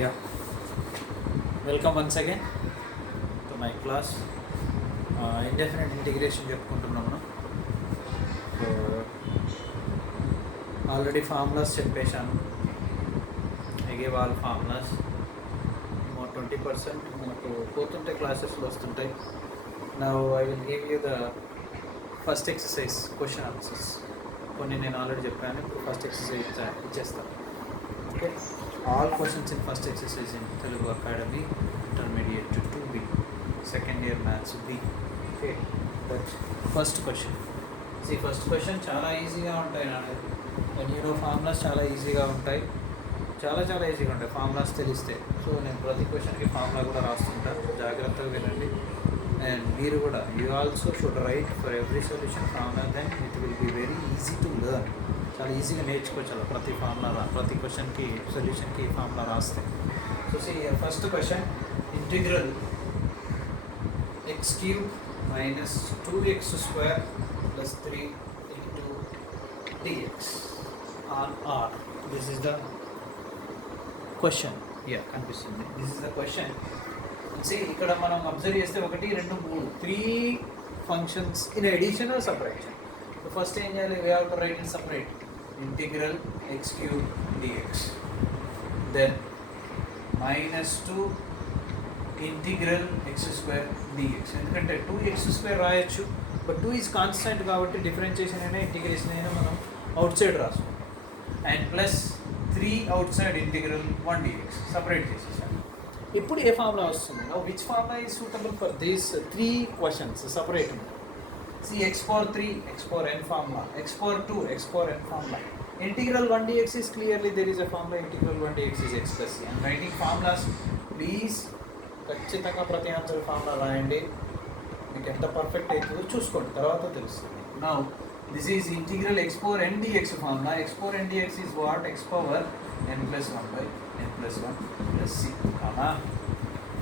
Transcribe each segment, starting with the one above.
Yeah, welcome once again to my class. Indefinite integration చెప్పుకుంటున్నాం మనం. So already formulas చెప్పేశాను. I gave all formulas. 20% మనకు పోతుంటే క్లాసెస్లో వస్తుంటాయి. Now I will give you the first exercise question answers. కొన్ని నేను ఆల్రెడీ చెప్పాను, ఇప్పుడు ఫస్ట్ ఎక్సర్సైజ్ ఇచ్చేస్తాను. Okay, all questions in first exercise in Telugu academy intermediate 2B second year maths B. Okay, that first question. First question చాలా ఈజీగా ఉంటాయి నాన్న. నేను ఫార్ములాస్ చాలా ఈజీగా ఉంటాయి, చాలా ఈజీగా ఉంటాయి ఫార్ములాస్ తెలిస్తే. సో నేను ప్రతి క్వశ్చన్కి ఫార్ములా కూడా రాస్తుంటాను, జాగ్రత్తగా వినండి. అండ్ మీరు కూడా you also should write for every solution formula, then it will be very easy to learn. చాలా ఈజీగా నేర్చుకోవచ్చు ప్రతి ఫార్ములా, ప్రతి క్వశ్చన్కి సొల్యూషన్కి ఫార్ములా రాస్తే. So first question, integral x³ minus 2x² plus 3 into dx on R. This is the question. Yeah, కనిపిస్తుంది. This is the question. ఇక్కడ మనం అబ్జర్వ్ చేస్తే 1, 2, 3 3 functions in addition or separation. First ఏం చేయాలి? We have to write in separate. Integral x³ dx, దెన్ -2 integral x² dx. ఎందుకంటే 2x² రాయొచ్చు, but 2 is constant కాబట్టి డిఫరెన్షియేషన్ అయినా ఇంటిగ్రేషన్ అయినా మనం అవుట్ సైడ్ రాస్తాం. And plus 3 outside integral 1 dx separate చేసేసాను. ఇప్పుడు ఏ ఫార్ములా వస్తుంది? Now which formula is suitable for these 3 questions separate? x⁴, x⁴n formula, x⁴2, x⁴n formula. Integral 1 dx is clearly there is a formula. Integral 1 dx is x plus c. I'm writing formulas. Please ఖచ్చితంగా ప్రతి answer formula రాయండి. మీకు ఎంత perfect అవుతుందో చూసుకోండి, తర్వాత తెలుస్తుంది. Now this is integral x⁴n dx formula. x⁴n dx is what? x power n plus 1 by n plus 1 plus c.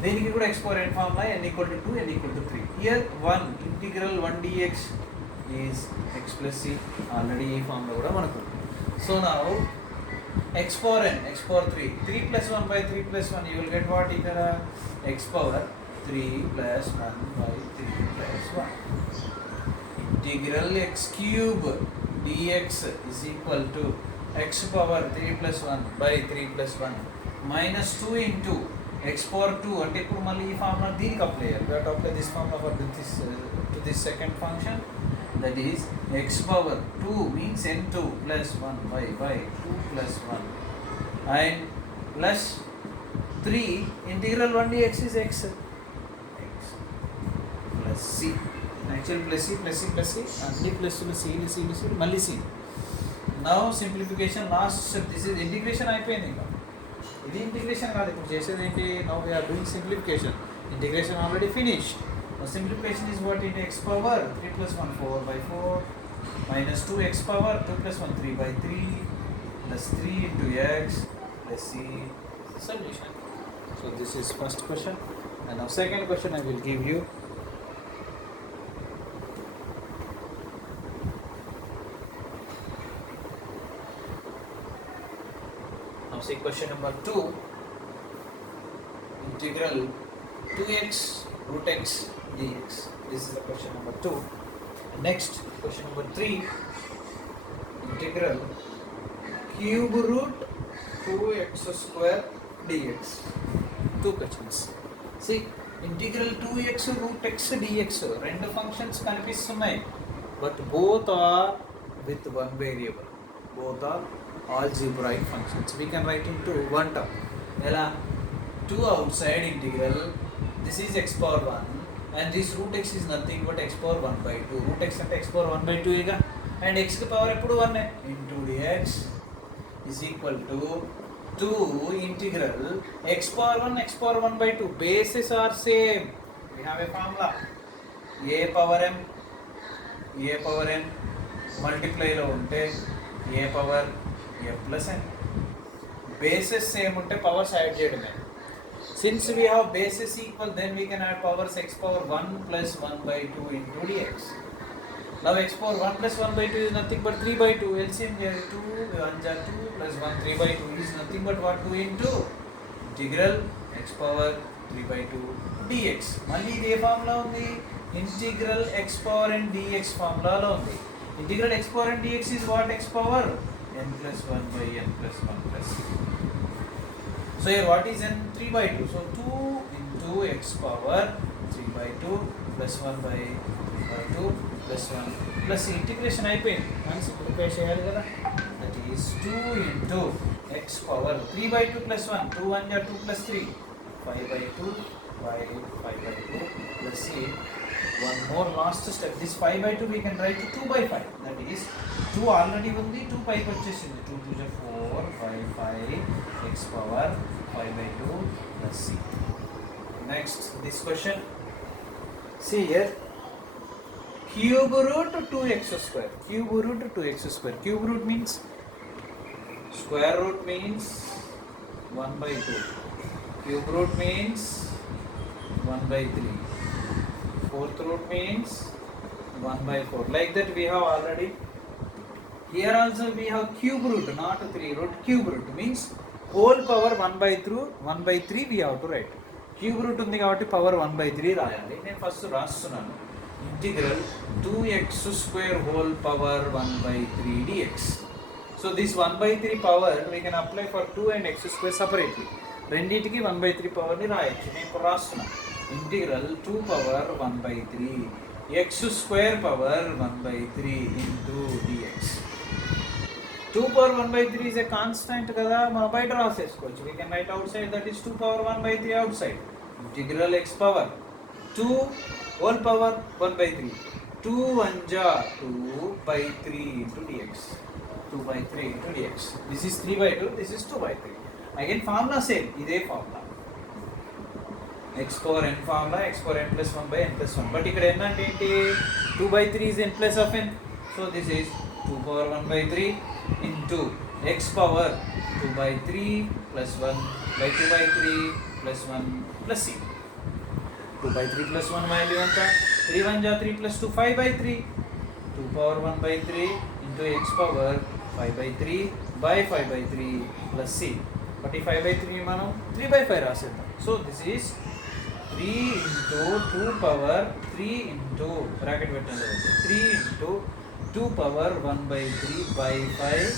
దీనికి కూడా x⁴n formula, n equal to 2, n equal to 3. Here 1 integral 1 dx is x plus c. Already ఈ formula కూడా మనకు. So now x⁴n, x⁴3, 3 plus 1 by 3 plus 1, you will get what? ఇక్కడ x power 3 plus 1 by 3 plus 1. Integral x³ dx is equal to x power 3 plus 1 by 3 plus 1 minus 2 into x⁴2. అంటే ఇప్పుడు మళ్ళీ ఈ formula దీనికి apply చేయాలి. We have to apply this formula for this to this second function, that is x power 2 means n2 plus 1 by 2 plus 1 and plus 3 integral 1 dx is x plus c. Actually plus c అన్ని ప్లస్లు c మళ్ళీ c. Now simplification last step. This is integration అయిపోయింది. ఇంకా ఇది integration కాదు, ఇప్పుడు చేసేది ఏంటి? Now we are doing simplification. Integration already finish. Simplification is what? Into x power 3 plus 1 4 by 4 minus 2 x power 2 plus 1 3 by 3 plus 3 into x plus c. Solution. So this is first question, and now second question I will give you. Now see question number 2, integral 2x root x dx. This is the question number 2. Next, question number 3, integral cube root 2x² dx. Two questions. See, integral 2x root x dx, రెండు functions కనిపిస్తున్నాయి, but both are with one variable. Both are algebraic functions. We can write into one term. ఎలా? 2 outside integral, this is x power 1 and this root x is nothing but x power 1 by 2. root x అంటే x power 1 by 2 ఏగా, and x కి power ఎప్పుడు 1 into dx is equal to 2 integral x power 1 x power 1 by 2. bases are same. We have a formula a power n multiply లో ఉంటే a power a plus n. Bases same ఉంటే powers add చేయడమే. Since we have bases equal, then we can add powers x power 1 plus 1 by 2 into dx. Now x power 1 plus 1 by 2 is nothing but 3 by 2. LCM here 2 1 plus 1 3 by 2 is nothing but what? 2 into integral x power 3/2 dx. మళ్ళీ ఇదే formula ఉంది, integral x power n dx ఫార్ములాలో ఉంది. Integral x power n dx is what? X power n plus 1 by n plus 1 plus c. So here what is n? 3/2. So 2 into x power 3/2 plus 1 by 3/2 plus 1 plus c. Integration అయిపోయింది. మనం simplify చేయాలి కదా. That is 2 into x power 3/2 plus 1. 2 1 are 2 plus 3. 5/2 by 5/2 plus c. One more last step. This 5/2 we can write to 2/5. That is 2 already ఉంది, 2 పైకి వచ్చేసింది. 2 2 is 4 by 5 x power 5/2 plus c. Next, this question. See here. Cube root 2x square. Cube root 2x square. Cube root means square root means 1/2. Cube root means 1/3. Fourth root means 1/4. Like that we have already. Here also we have cube root, not 3 root. Cube root means whole power 1/3 we have to write. Cube root ఉంది కాబట్టి power 1/3 రాయాలి. నేను first రాస్తున్నాను. Integral 2x square whole power 1/3 dx. So this 1/3 power we can apply for 2 and x square separately. రెండింటికి 1/3 power ని రాయొచ్చు. నేను ఇప్పుడు రాస్తున్నాను. Integral 2 power 1/3 x square power 1/3 into dx. 2 power 1/3 is a constant కదా, మనం బయట రాసేసుకోవచ్చు. We can write outside, that is 2 power 1/3 outside. Integral x power 2 whole power 1/3. 2 1 ja 2/3 into dx. 2/3 into dx. This is 3/2, this is 2/3. Again formula same, ఇదే formula. x power n formula, x power n plus 1 by n plus 1. But ఇక్కడ n అంటే ఏంటి? 2/3 is n plus of n. So this is 2 power 1/3 into x power 2/3 plus 1 by 2/3 plus 1 plus c. 2/3 plus 1 value anta 3 1 ja 3 plus 2 5/3. 2 power 1/3 into x power 5/3 by 5/3 plus c. But ఈ 5/3 మనం 3/5 రాసేద్దాం. So this is 3 into 2 power 3 into bracket పెట్టండి 3 into 2 power 1/3 by 5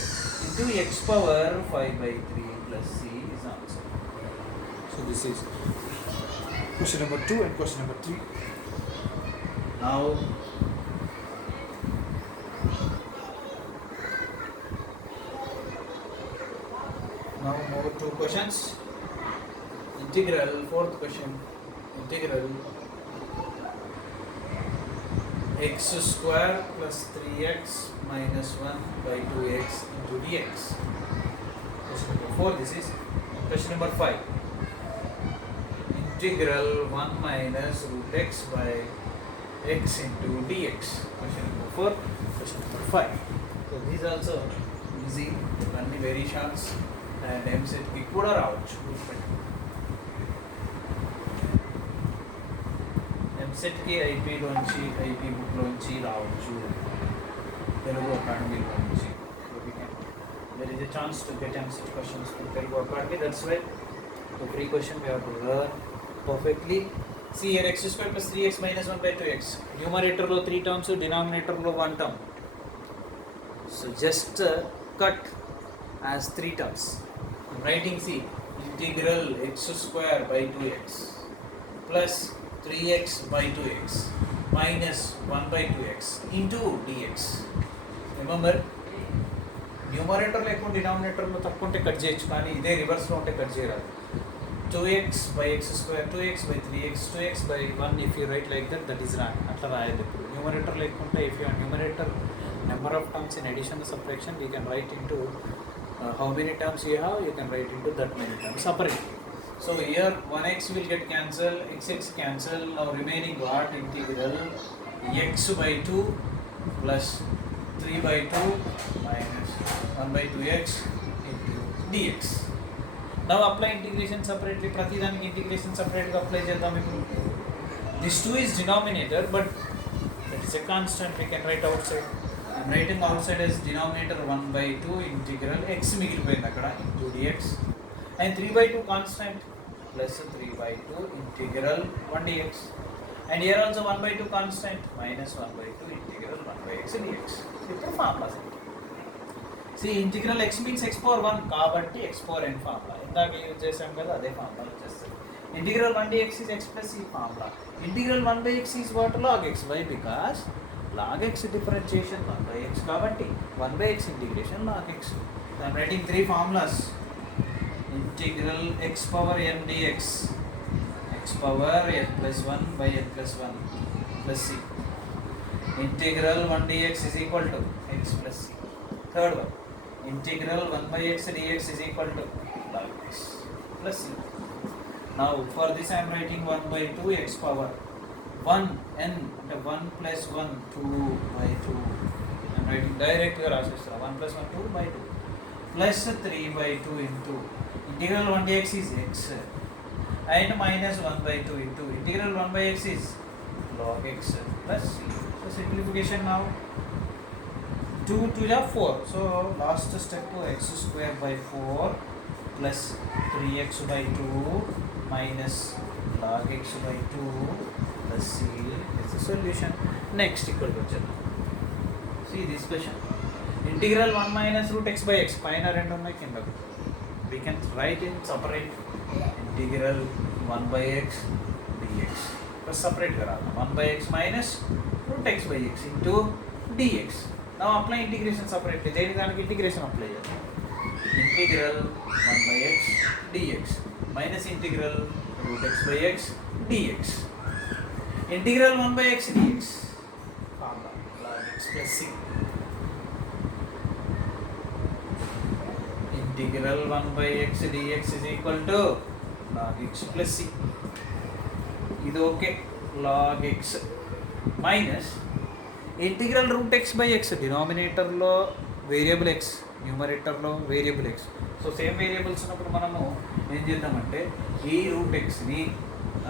into x power 5/3 plus c is answer. So this is question number 2 and question number 3. Now more two questions. Integral, fourth question. Integral x square plus 3x minus 1 by 2x into dx. Question number 4. This is question number 5. Integral 1 minus root x by x into dx. Question number 4. Question number 5. So these also easy, only very short, and MCET ki kuda raavochu. ఎంసెట్కి ఐపీలోంచి IP బుక్లోంచి రావచ్చు, తెలుగు అకాడమీలో నుంచి. There is a chance to get EAMCET questions from Telugu Academy. That's why the free question we have to learn perfectly. See here x square plus 3x minus 1 by 2x. న్యూమరేటర్లో 3 terms, డినామినేటర్లో 1 term. So just cut as 3 terms. Writing C integral x square by 2x plus 3x by 2x minus 1 by 2x into dx. Remember, numerator లేకుండా డినామినేటర్లో తక్కువ ఉంటే cut చేయొచ్చు, కానీ ఇదే రివర్స్లో ఉంటే కట్ చేయరాదు. 2x by x square, 2x by 3x, 2x by 1 if you write like that, that is wrong. అట్లా రాయదు. ఇప్పుడు న్యూమరేటర్ లేకుంటే if you have numerator number of terms in addition to subtraction, we can write into how many terms you have, you can write into that many terms separately. So here 1x will get cancelled, x cancel. Now remaining what? Integral x by 2 plus 3 by 2 minus 1 by 2x into dx. Now apply integration separately. ప్రతి దానికి integration సెపరేట్గా apply చేద్దాం. ఇప్పుడు this 2 is denominator, but that is a constant, we can write outside. I'm writing outside as denominator 1 by 2 integral x మిగిలిపోయింది అక్కడ into dx. and 3 by 2 constant plus 3 by 2 integral 1 dx, and here also 1 by 2 constant minus 1 by 2 integral 1 by x dx. ఇప్పుడు formulas see integral x means x power 1 కాబట్టి x power n formula ఇందాక use చేసాం కదా అదే formula వచ్చేస్తుంది. Integral 1 dx is x plus c formula. Integral 1 by x is what? log x. Why? Because log x differentiation 1 by x కాబట్టి 1 by x integration log x. So I'm writing three formulas. Integral x power n dx, x power n plus 1 by n plus 1 plus c. Integral 1 dx is equal to x plus c. Third one, integral 1 by x dx is equal to log x plus c. Now for this I am writing 1 by 2 x power 1 n, 1 plus 1 2 by 2. I am writing direct here also 1 plus 1 2 by 2 plus 3 by 2 into integral 1 dx is x and minus 1 by 2 into integral 1 by x is log x plus c. So simplification now, 2 to the 4. So last step to x square by 4 plus 3x by 2 minus log x by 2 plus c is the solution. Next equal to see this question. Integral 1 minus root x by x. Pine and on my kinda. We can write in separate integral 1 by x dx. But separate 1 by x minus root x by x into dx. Now apply integration separately. Then you integration apply. Integral 1 by x dx minus integral root x by x dx. Integral 1 by x dx. Formula log x plus c. Integral 1 by x dx is equal to log x plus c. This okay. Log x minus integral root x by x, denominator lo variable x, numerator lo variable x. So same variables ఉన్నప్పుడు మనము ఏం చేద్దామంటే ఈ route ఎక్స్ని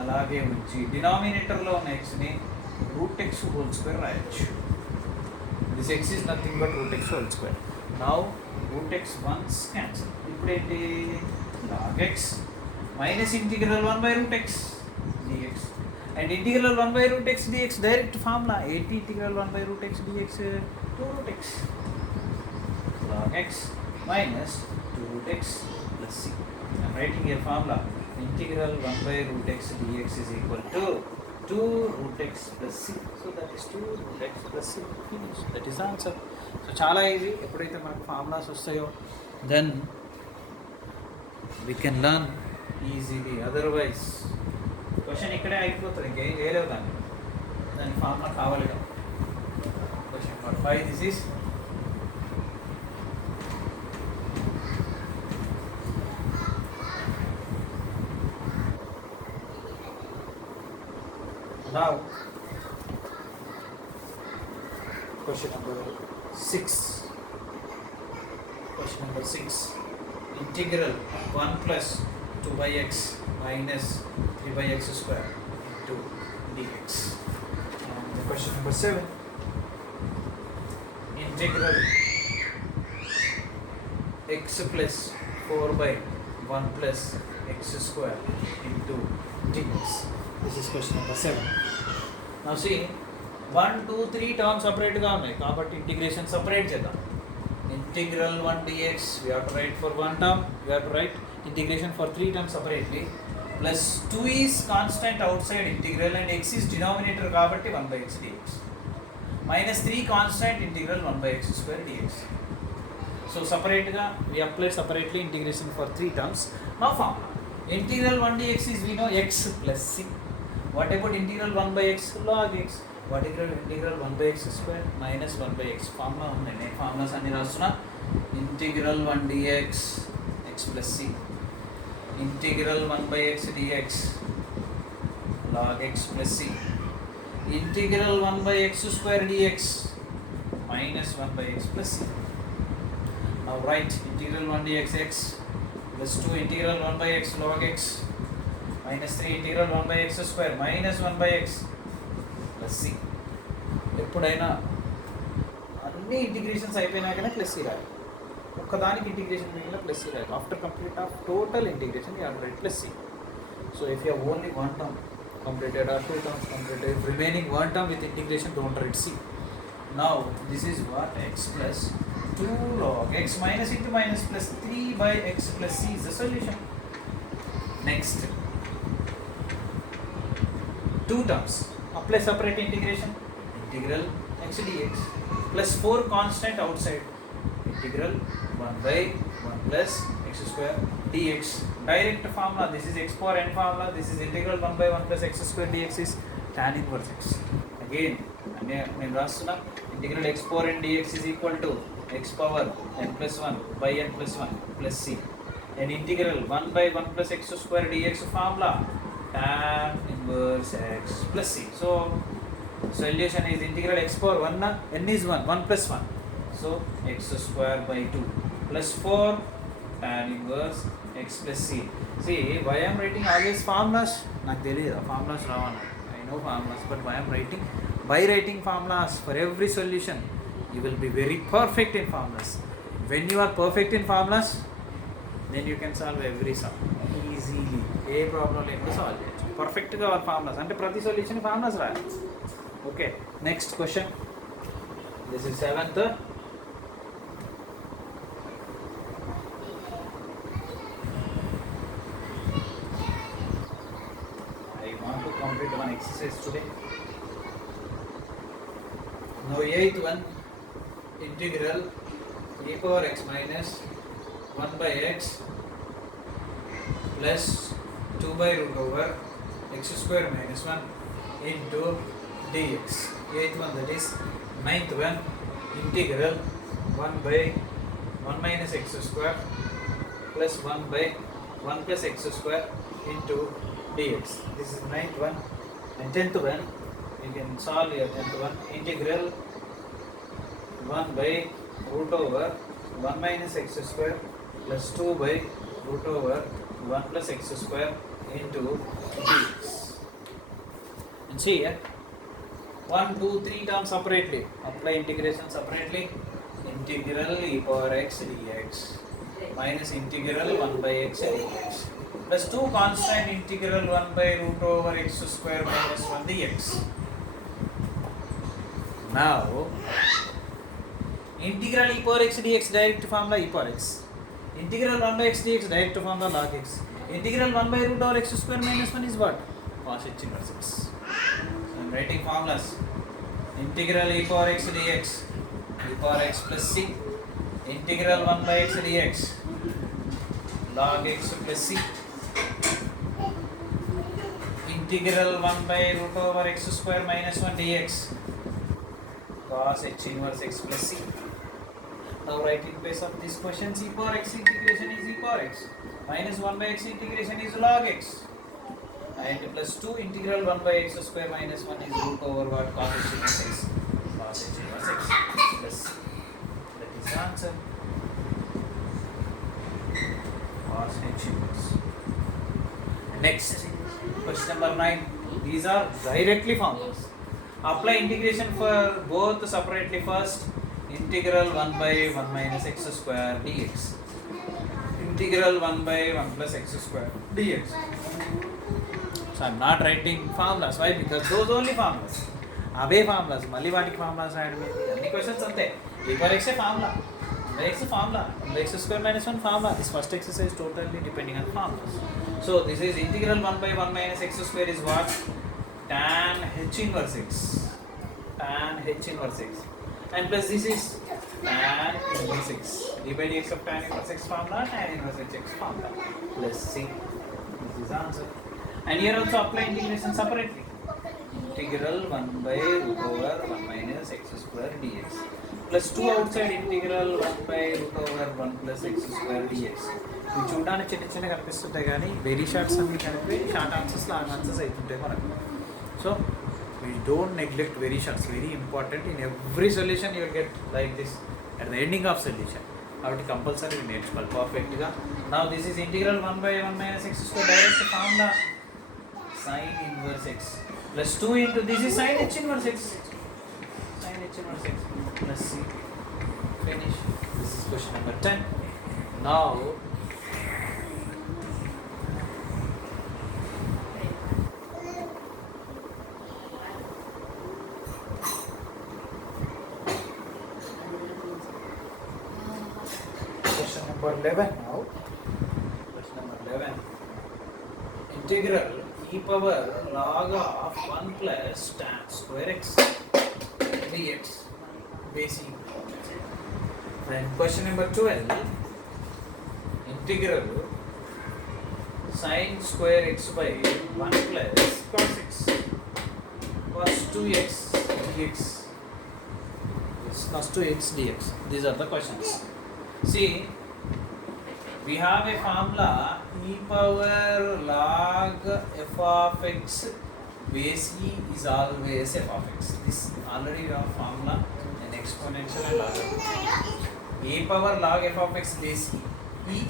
అలాగే ఉంచి డినామినేటర్లో ఉన్న ఎక్స్ని రూట్ ఎక్స్ హోల్ స్క్వేర్ రాయొచ్చు. This x is nothing but root x whole square. Now root x once cancel. ఇప్పుడు ఏంటి? Log x minus integral 1 by root x dx. And integral 1 by root x dx direct formula 80 integral 1 by root x dx 2 root x log x minus 2 root x plus c. I am writing here formula integral 1 by root x dx is equal to 2 root x plus c. So that is 2 root x plus c. Finish. That is the answer. So చాలా easy. ఎప్పుడైతే మనకు formulas వస్తాయో then we can learn easily. Otherwise question ఇక్కడే అయిపోతుంది, ఇంకేం చేయలేవు దానికి formula కావాలి కదా. Question number 5 this is now question number 6. Question number 6, integral 1 plus 2 by x minus 3 by x square into dx. And the question number 7, integral x plus 4 by 1 plus x square into dx. This is question number 7. Now see 1 2 3 terms సపరేట్గా ఉన్నాయి కాబట్టి integration separate చేద్దాం. Integral 1 dx we have to write for one term, we have to write integration for 3 terms separately, plus 2 is constant outside integral and x is denominator కాబట్టి 1 by x dx, minus 3 constant integral 1 by x square dx. So separately we applied separately integration for 3 terms. Now formula integral 1 dx is we know x plus c. What about integral 1 by x? Log x. What is integral 1 by x square minus 1 by x? Formula ఉంది, నేను formulas అన్ని రాస్తున్నా. Integral 1 dx x plus c, integral 1 by x dx log x plus c, integral 1 by x square dx minus 1 by x plus c. Now write integral 1 dx x plus 2 integral 1 by x log x minus 3 integral 1 by x square minus 1 by x plus c. ఎప్పుడైనా అన్ని integrations అయిపోయినాకనే plus C రాయాలి. ఒక్కదానికి integration మిగిలిన plus C రాయాలి. After complete of total integration you write plus C. So if you only one term completed or two terms completed, remaining one term with integration don't write c. Now this is what x plus 2 log x minus into minus plus 3 by x plus c is the solution. Next, two terms, apply separate integration, integral x dx plus 4 constant outside, integral 1 by 1 plus x square dx. Direct formula, this is x power n formula, this is integral 1 by 1 plus x square dx is tan inverse x. Again నేను రాస్తున్నా, integral x power n dx is equal to x power n plus 1 by n plus 1 plus c, and integral 1 by 1 plus x square dx formula tan inverse x plus c. So solution is integral x power 1 n is 1 plus 1, so x square by 2 plus 4 tan inverse x plus c. See, why I am writing always formulas? నాకు తెలియదు formulas రావాలి. I know formulas, but why I am writing? By writing formulas for every solution, you will be very perfect in formulas. When you are perfect in formulas, then you can solve every sum easily. A problem లేకుండా solve చేయొచ్చు. పర్ఫెక్ట్గా వాళ్ళ formulas అంటే ప్రతి solution formulas రాయాలి. Okay, next question. This is 7th. Complete one exercise today. Now 8th one, integral e power x minus 1 by x plus 2 by root over x square minus 1 into dx. 8th one, that is 9th one, integral 1 by 1 minus x square plus 1 by 1 plus x square into dx. This is 9th one. And 10th one, you can solve your 10th one. Integral 1 by root over 1 minus x square plus 2 by root over 1 plus x square into dx. And see here, 1, 2, 3 terms separately. Apply integration separately. Integral e power x dx minus integral 1 by x dx plus 2 constant integral 1 by root over x square minus 1 dx. Now, integral e power x dx direct formula e power x. Integral 1 by x dx direct formula log x. Integral 1 by root over x square minus 1 is what? Cos h inverse x. So I am writing formulas. Integral e power x dx, e power x plus c. Integral 1 by x dx, log x plus c. Integral 1 by root over x square minus 1 dx, cos h inverse x plus c. Now write in place of this question, e power x integration is e power x minus 1 by x integration is log x, and plus 2 integral 1 by x square minus 1 is root over what? Cos h inverse x, cos h inverse x plus c. That is the answer. Cos h inverse. Next, question number 9. These are directly formulas. Apply integration for both separately first. Integral 1 by 1 minus x square dx. Integral 1 by 1 plus x square dx. So I am not writing formulas. Why? Because those only formulas. Away formulas, మళ్ళీ వాటికి formulas రాయడం అన్ని questions అంతే. e power x formula, x formula, x square minus 1 formula. This first exercise totally depending on formulas. So this is integral 1 by 1 minus x square is what? Tan h inverse x. Tan h inverse x. And plus this is tan inverse x. d by dx of tan inverse x formula, tan inverse x formula. Plus c. This is the answer. And here also apply integration separately. Integral 1 by root over 1 minus x square dx. Plus 2 outside integral 1 by root over 1 plus x square dx. ఇవి చూడడానికి చిన్న చిన్న కనిపిస్తుంటాయి కానీ very shorts అన్ని కలిపి short answers long answers అవుతుంటాయి మనకు. So we don't neglect very shorts, very important. In every solution you will get like this at the ending of solution. కాబట్టి కంపల్సరీ నేర్చుకోవాలి పర్ఫెక్ట్గా. Now this is integral 1 by 1 minus x square direct formula sin inverse x plus 2 into this is sin h inverse x. Sin h inverse x plus c. Finish. This is question number 10. Now question number 11 now. Question number 11. Integral e power log of 1 plus tan square x dx base e. Then question number 12. Integral sin square x by 1 plus cos x cos 2x dx. This cos 2x dx. These are the questions. See, we have a formula e power log f of x base e is always f of x. This already we have formula in exponential and logarithm. E power log f of x base e.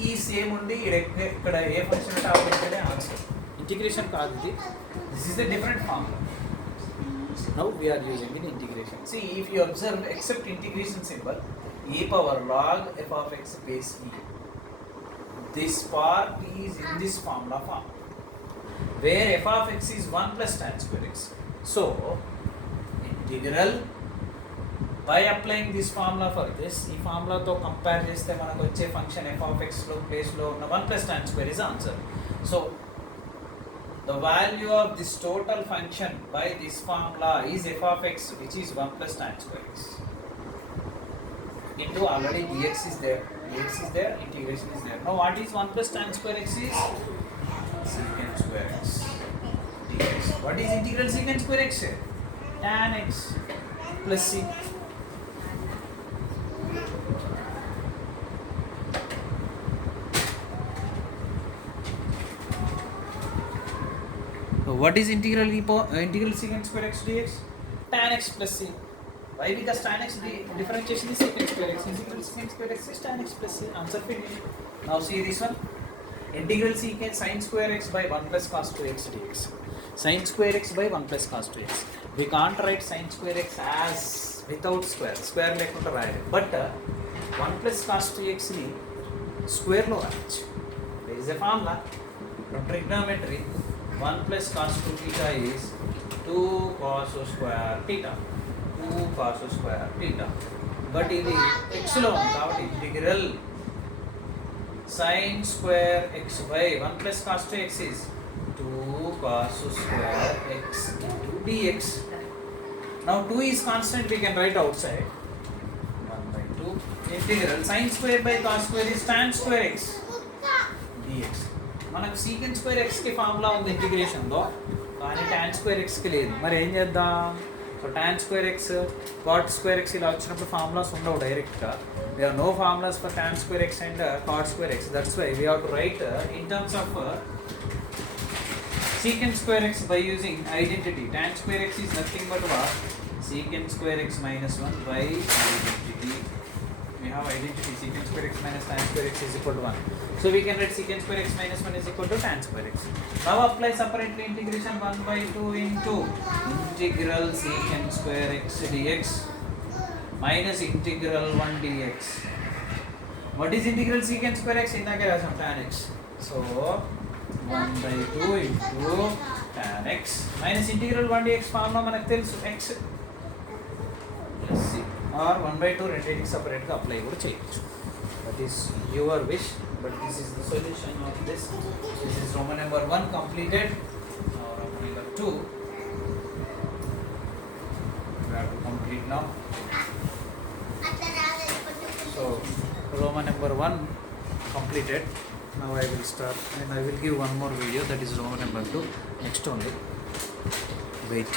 E same undi ikkada a function ante avutade answer. Integration kaadu idi. This is a different formula. Now we are using in integration. See, if you observe, except integration symbol, e power log f of x base e. This part is in this formula form, where f of x is 1 plus tan square x. So, integral by applying this formula for this, ఈ formula తో compare చేస్తే మనకు వచ్చే function f of x లో place లో ఉన్న 1 plus tan square is answer. So, the value of this total function by this formula is f of x, which is 1 plus tan square x. Into already dx is there, integration is there. Now what is 1 plus tan square x is? Secant square x dx. What is integral secant square x? Tan x plus c. So what is integral secant square x dx? Tan x plus c. Why? Because tan x differentiation is secant square x. Integral secant square x is tan x plus c. Answer finished. Now see this one. Integral secant sin square x by 1 plus cos 2x dx. Sin square x by 1 plus cos 2x. We can't write sin square x as without square. Square lekunda rayali. But 1 plus cos 2x ni square lo rayochu. There is a formula from trigonometry. 1 plus cos 2 theta is 2 cos square theta. 2 cos square theta. But ఇది x లో ఉంది కాబట్టి integral sin square x by 1 plus cos 2x is 2 cos square x into dx. Now 2 is constant, we can write outside. 1 by 2 integral sin square by cos square is tan square x dx. మనకు secant square x కి formula ఉంది integration లో, కానీ tan square x కి లేదు. మరి ఏం చేద్దాం? So tan square x, cot square x ఇలా వచ్చినప్పుడు ఫార్ములాస్ ఉండవు డైరెక్ట్గా. There are no formulas for tan square x and cot square x. That's why we have to write in terms of secant square x by using identity. Tan square x is nothing but what? Secant square x minus 1 by identity. We have identity secant square x minus tan square x is equal to 1. So we can write secant square x minus 1 is equal to tan square x. Now apply separately integration 1 by 2 into integral secant square x dx minus integral 1 dx. What is integral secant square x? Indake rasam tan x. So 1 by 2 into tan x minus integral 1 dx formula manaku telusu x plus c, or 1 by 2 రెండింటికి separate గా apply కూడా చేయొచ్చు. That is your wish, but this is the solution of this. This is Roman number 1 completed. Now Roman number 2 we have to complete now. So Roman number 1 completed. Now I will start and I will give one more video, that is Roman number 2 next only. Wait.